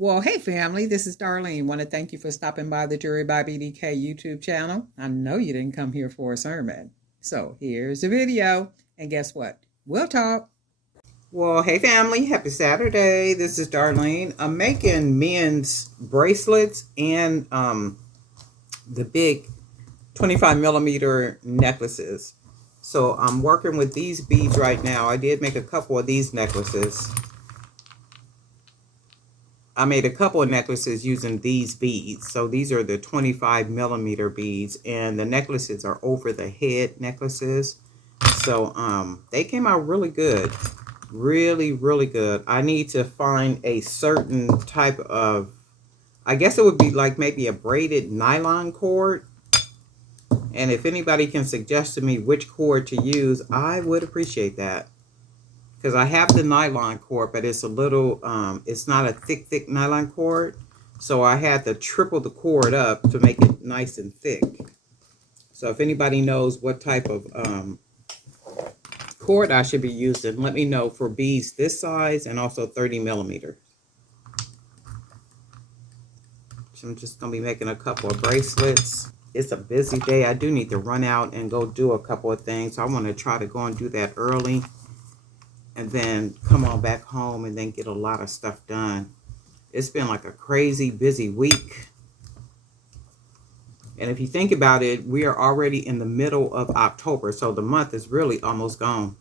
Well, hey family, this is Darlene. Want to thank you for stopping by the Jury by BDK YouTube channel. I know you didn't come here for a sermon. So here's the video. And guess what? We'll talk. Well, hey family, happy Saturday. This is Darlene. I'm making men's bracelets and the big 25mm necklaces. So I'm working with these beads right now. I did make a couple of these necklaces. I made a couple of necklaces using these beads. So these are the 25mm beads, and the necklaces are over the head necklaces. So they came out really good. Really, really good. I need to find a certain type of, I guess it would be like maybe a braided nylon cord. And if anybody can suggest to me which cord to use, I would appreciate that. Because I have the nylon cord, but it's a little, it's not a thick nylon cord. So I had to triple the cord up to make it nice and thick. So if anybody knows what type of cord I should be using, let me know for beads this size and also 30mm. So I'm just going to be making a couple of bracelets. It's a busy day. I do need to run out and go do a couple of things. So I want to try to go and do that early, and then come on back home and then get a lot of stuff done. It's been like a crazy busy week. And if you think about it, we are already in the middle of October. So the month is really almost gone.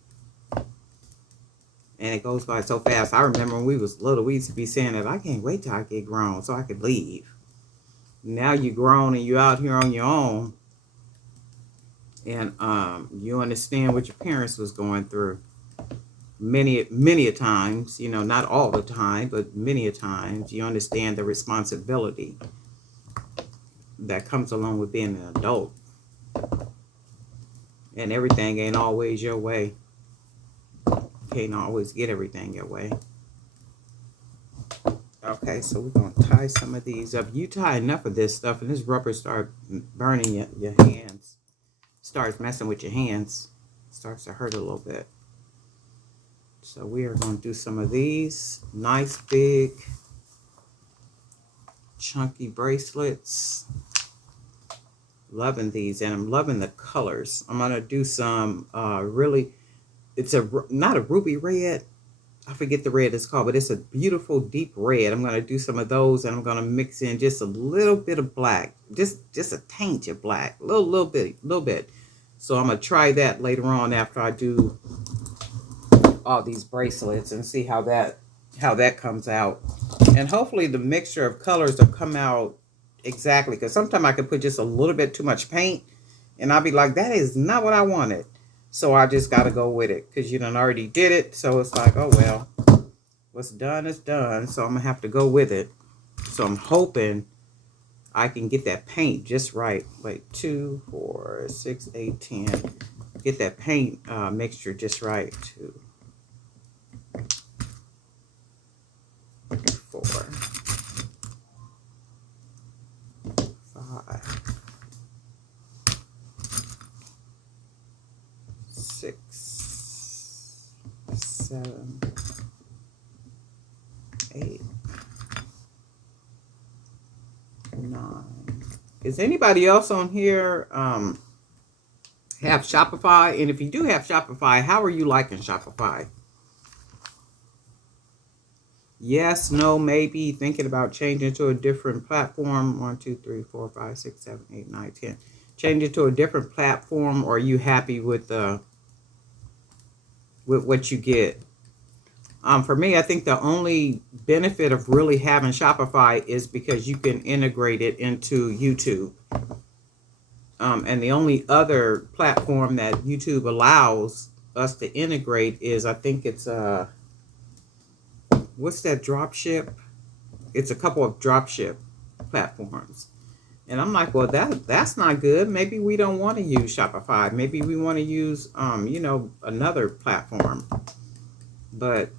And it goes by so fast. I remember when we was little, we used to be saying that I can't wait till I get grown so I could leave. Now you're grown and you're out here on your own. And you understand what your parents was going through. Many a times, you know, not all the time, but many a times, you understand the responsibility that comes along with being an adult. And everything ain't always your way. Can't always get everything your way. Okay, so we're going to tie some of these up. You tie enough of this stuff and this rubber start burning your hands. Starts messing with your hands. Starts to hurt a little bit. So we are going to do some of these nice big chunky bracelets. Loving these, and I'm loving the colors. I'm going to do some really, it's not a ruby red. I forget the red it's called, but it's a beautiful deep red. I'm going to do some of those, and I'm going to mix in just a little bit of black, just a taint of black, little bit. So I'm going to try that later on after I do all these bracelets and see how that comes out. And hopefully the mixture of colors will come out exactly, because sometimes I can put just a little bit too much paint and I'll be like, that is not what I wanted. So I just got to go with it because you done already did it. So it's like, oh well, what's done is done. So I'm gonna have to go with it. So I'm hoping I can get that paint just right. Wait, 2, 4, 6, 8, 10. Get that paint mixture just right. 2, 4, 5, 6, 7, 8, 9. Is anybody else on here have Shopify? And if you do have Shopify, how are you liking Shopify? Yes, no, maybe, thinking about changing to a different platform. 1, 2, 3, 4, 5, 6, 7, 8, 9, 10. Change it to a different platform, or are you happy with what you get? For me, I think the only benefit of really having Shopify is because you can integrate it into YouTube. And the only other platform that YouTube allows us to integrate is, I think it's what's that, dropship? It's a couple of dropship platforms. And I'm like, well, that's not good. Maybe we don't want to use Shopify. Maybe we want to use another platform. But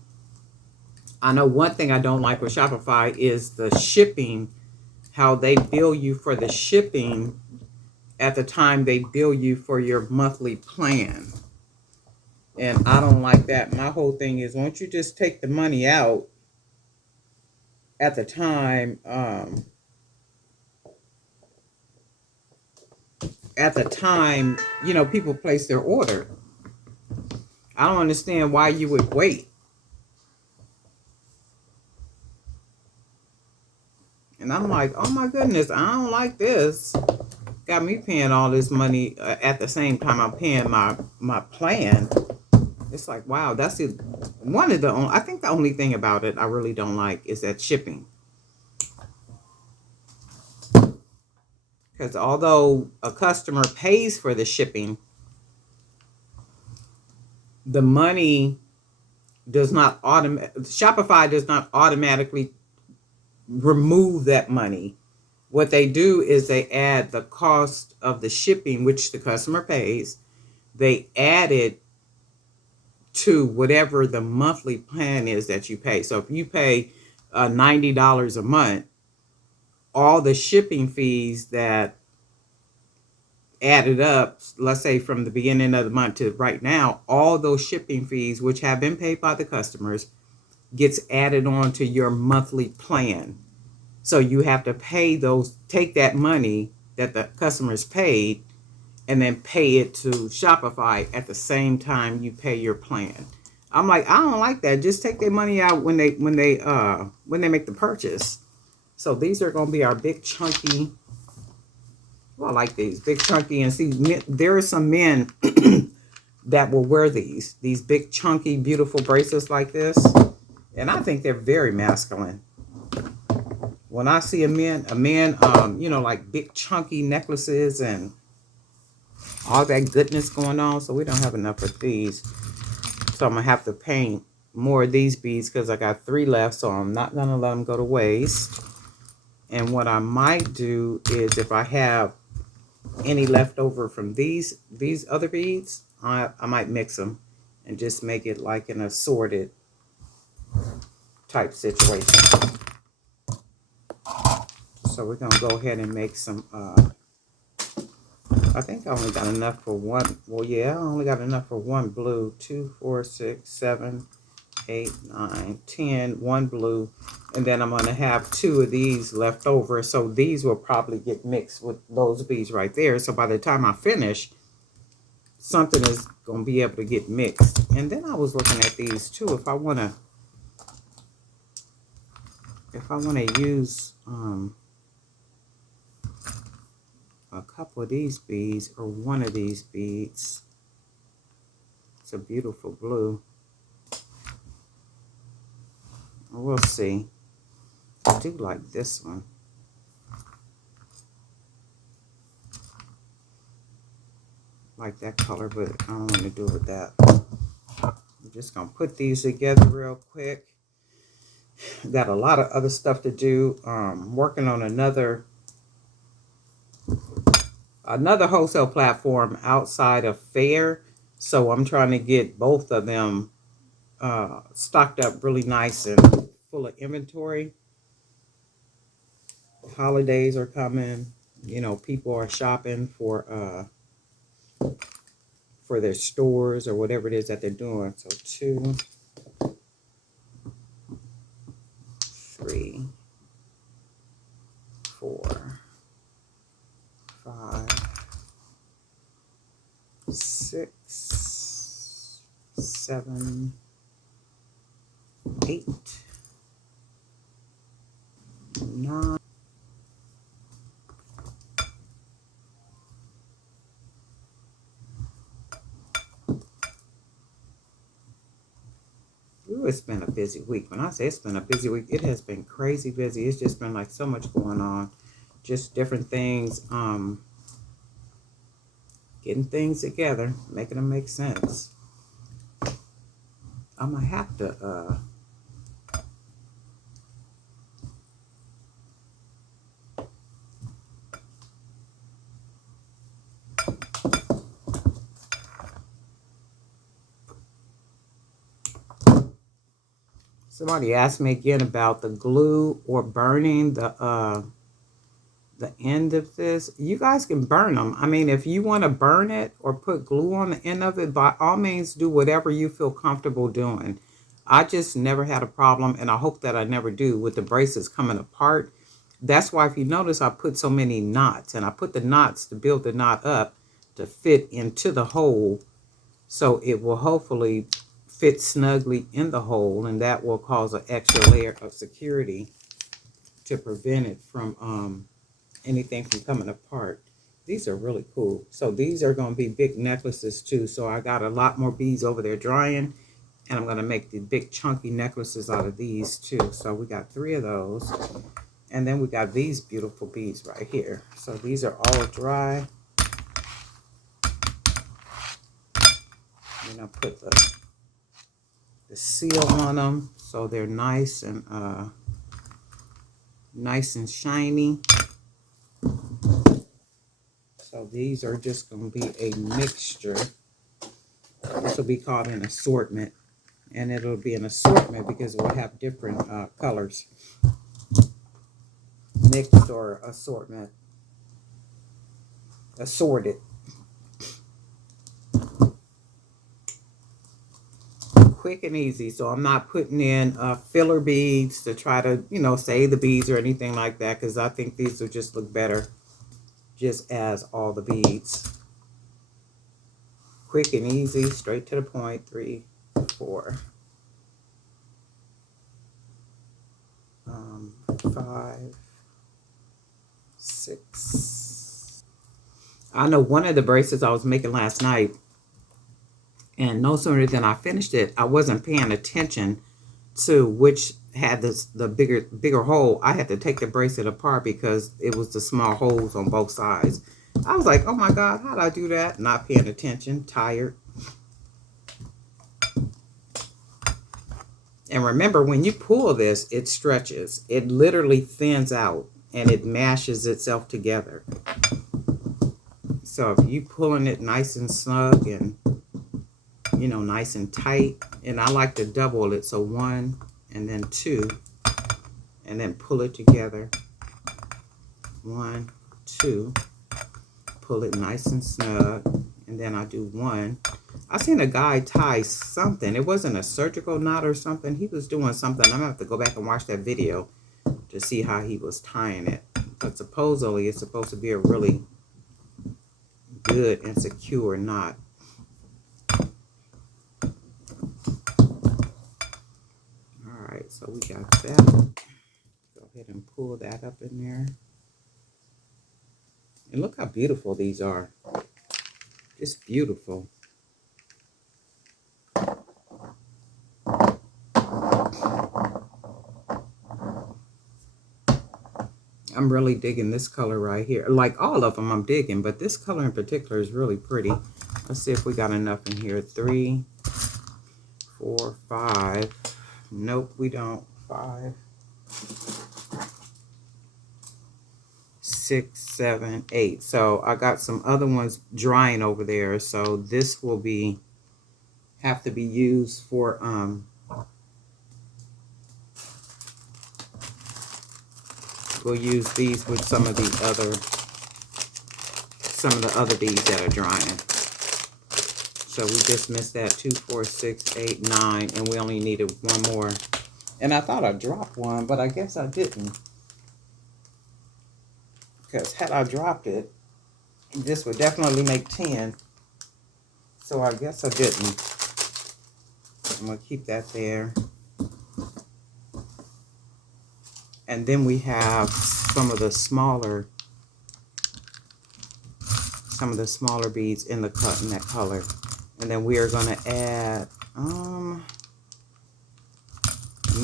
I know one thing I don't like with Shopify is the shipping, how they bill you for the shipping at the time they bill you for your monthly plan. And I don't like that. My whole thing is, why don't you just take the money out at the time, people place their order. I don't understand why you would wait. And I'm like, oh my goodness, I don't like this. Got me paying all this money at the same time I'm paying my plan. It's like, wow, that's it. One of the only, I think the only thing about it I really don't like is that shipping. Because although a customer pays for the shipping, the money does not Shopify does not automatically remove that money. What they do is they add the cost of the shipping, which the customer pays. They add it to whatever the monthly plan is that you pay. So if you pay $90 a month, all the shipping fees that added up, let's say from the beginning of the month to right now, all those shipping fees, which have been paid by the customers, gets added on to your monthly plan. So you have to pay those, take that money that the customers paid and then pay it to Shopify at the same time you pay your plan. I'm like, I don't like that. Just take their money out when they make the purchase. So these are going to be our big chunky. Well, I like these big chunky, and see, there are some men that will wear these big chunky beautiful bracelets like this, and I think they're very masculine. When I see a man, like big chunky necklaces and all that goodness going on. So we don't have enough of these. So I'm going to have to paint more of these beads because I got 3 left. So I'm not going to let them go to waste. And what I might do is if I have any left over from these other beads, I might mix them and just make it like an assorted type situation. So we're going to go ahead and make some, I think I only got enough for one. Well, yeah, I only got enough for one blue. 2, 4, 6, 7, 8, 9, 10. One blue. And then I'm going to have 2 of these left over. So these will probably get mixed with those beads right there. So by the time I finish, something is going to be able to get mixed. And then I was looking at these too. If I want to use a couple of these beads or one of these beads. It's a beautiful blue. We'll see. I do like this one. Like that color, but I don't want to do it with that. I'm just going to put these together real quick. Got a lot of other stuff to do. Working on another wholesale platform outside of Fair. So I'm trying to get both of them stocked up really nice and full of inventory. Holidays are coming. People are shopping for their stores or whatever it is that they're doing. So 2, 3, 4, 5, 6, 7, 8, 9. Ooh, it's been a busy week. When I say it's been a busy week, it has been crazy busy. It's just been like so much going on. Just different things. Getting things together, making them make sense. I'm gonna have to somebody asked me again about the glue or burning the end of this. You guys can burn them. I mean, if you want to burn it or put glue on the end of it, by all means do whatever you feel comfortable doing. I just never had a problem, and I hope that I never do, with the bracelets coming apart. That's why, if you notice, I put so many knots, and I put the knots to build the knot up to fit into the hole, so it will hopefully fit snugly in the hole, and that will cause an extra layer of security to prevent it from anything from coming apart. These are really cool. So these are going to be big necklaces too. So I got a lot more beads over there drying, and I'm going to make the big chunky necklaces out of these too. So we got 3 of those. And then we got these beautiful beads right here. So these are all dry. And I'll put the seal on them so they're nice and shiny. So these are just going to be a mixture. This will be called an assortment. And it'll be an assortment because it will have different colors. Mixed or assortment. Assorted. Quick and easy. So I'm not putting in filler beads to try to, save the beads or anything like that, because I think these will just look better just as all the beads. Quick and easy, straight to the point. 3, 4, 5, 6. I know one of the bracelets I was making last night, and no sooner than I finished it, I wasn't paying attention to which had the bigger hole. I had to take the bracelet apart because it was the small holes on both sides. I was like, oh my God, how'd I do that? Not paying attention, tired. And remember, when you pull this, it stretches. It literally thins out and it mashes itself together. So if you pulling it nice and snug and, nice and tight, and I like to double it. So 1 and then 2, and then pull it together. 1, 2, pull it nice and snug, and then I do 1. I seen a guy tie something. It wasn't a surgical knot or something. He was doing something. I'm gonna have to go back and watch that video to see how he was tying it. But supposedly it's supposed to be a really good and secure knot. Alright, so we got that. Go ahead and pull that up in there. And look how beautiful these are. Just beautiful. I'm really digging this color right here. Like all of them I'm digging, but this color in particular is really pretty. Let's see if we got enough in here. 3, 4, 5. Nope, we don't. 5, 6, 7, 8. So I got some other ones drying over there. So this will have to be used for we'll use these with some of the other beads that are drying. So we just missed that. 2, 4, 6, 8, 9, and we only needed 1 more. And I thought I dropped one, but I guess I didn't. Because had I dropped it, this would definitely make 10. So I guess I didn't. I'm going to keep that there. And then we have some of the smaller beads in that color. And then we are going to add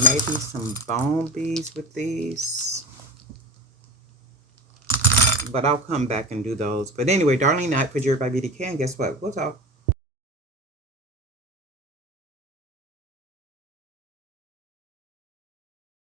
maybe some bone beads with these. But I'll come back and do those. But anyway, Darlene Knight for Jewelry by Beauty Can. Guess what? We'll talk.